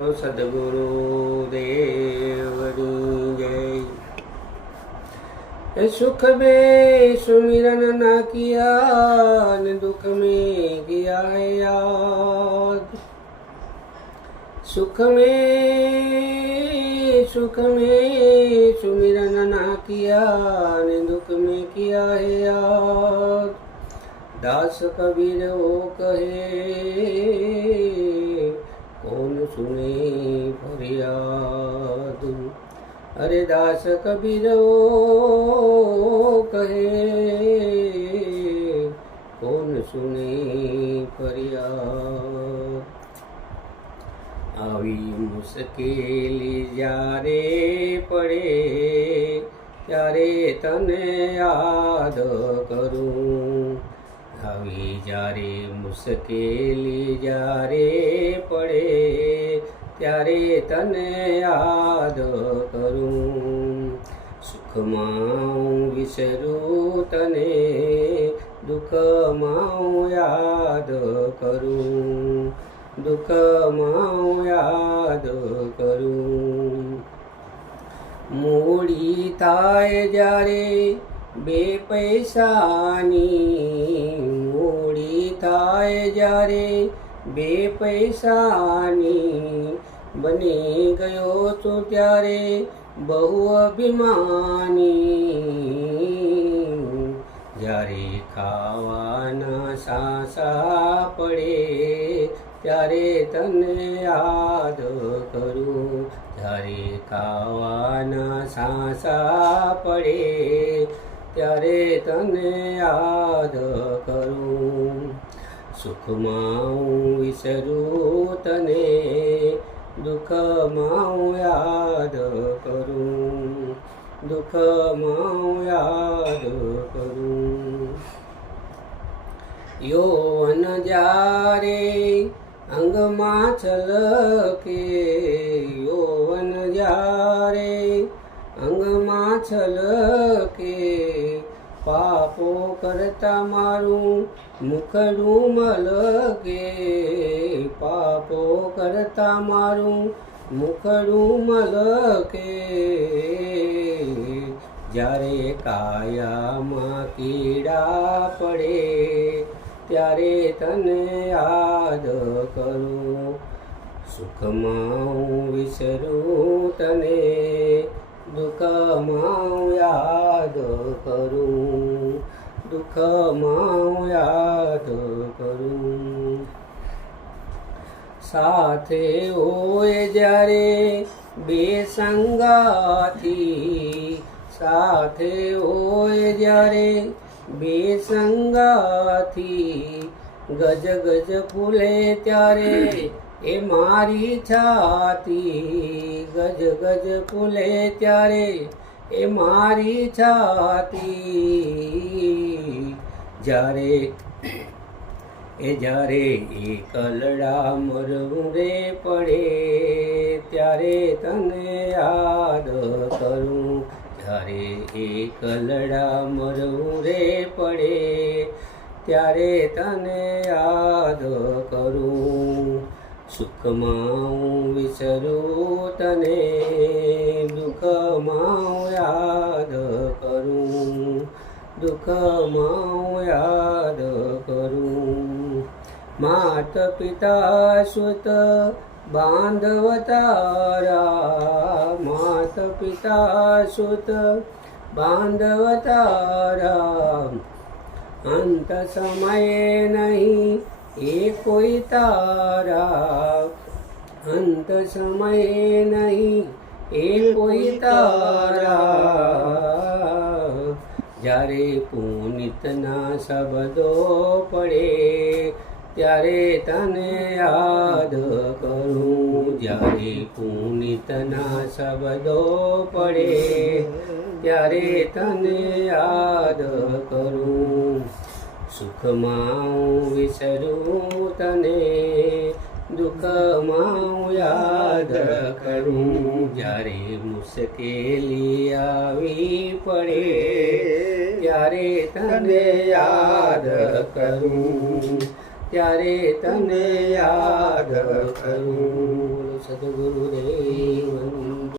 સદગુરુદેવની જય. સુખ મે સુમિરન ના કિયા, ને દુઃખ મે ગયા યાદ. સુખ મે સુખ મે સુમિરન ના કિયા, ને દુઃખ મે કિયા હે યાદ. દાસ કબીર ઓ કહે દાસ કબીરો કહે, કોણ સુને ફરિયા આવી મુશ્કેલી જ્યારે પડે, ત્યારે તને યાદ કરું. આવી જ્યારે મુશ્કેલી જ્યારે પડે ત્યારે તને યાદ કરું. સુખમાં વિસરું તને, દુઃખમાં યાદ કરું. દુઃખમાં યાદ કરું. મૂડી થાય જ્યારે બે પૈસાની, મૂડી થાય જ્યારે બે પૈસાની બની ગયો તો ત્યારે બહુ અભિમાની. જ્યારે ખાવાના સાસા પડે, ત્યારે તને યાદ કરું. જ્યારે ખાવાના સાસા પડે, ત્યારે તને યાદ કરું. સુખમાં હું વિસરું તને, દુઃખમાં હું યાદ કરું, દુઃખમાં હું યાદ કરું. યૌવન જ્યારે અંગમાં છલકે યૌવન જ્યારે અંગમાં છલકે પાપો કરતા મારું મુખડું મલકે. પાપો કરતા મારું મુખડું મલકે. જ્યારે કાયામાં કીડા પડે, ત્યારે તને યાદ કરું. સુખમાં હું વિસરું તને, દુઃખમાં યાદ કરું. દુઃખમાં યાદ કરું. સાથે હોય જ્યારે બે સંગાથી, સાથે હોય જ્યારે બે સંગાથી ગજ ગજ ફૂલે ત્યારે એ મારી છાતી ગજ ગજ ફૂલે ત્યારે એ મારી છાતી જ્યારે એ જ્યારે એકલડા મરવું રે પડે, ત્યારે તને યાદ કરું. જ્યારે એકલડા મરવું રે પડે, ત્યારે તને યાદ કરું. સુખમાં હું વિસરું તને, દુઃખમાં दुःख याद करू. मात पिता सुत बांधवतारा मात पिता सुत बांधवतारा अंत समय नाही एकोई तारा अंत समय नाही एकोई तारा. જ્યારે પુનિતના શબ્દો પડે, ત્યારે તને યાદ કરું. જ્યારે પુનિતના શબ્દો પડે, ત્યારે તને યાદ કરું. સુખમાં વિસરું તને, દુઃખમાં યાદ કરું. જ્યારે મુશ્કેલી આવી પડે તને યાદ કરું ત્યારે તને યાદ કરું. સદગુરુદેવ.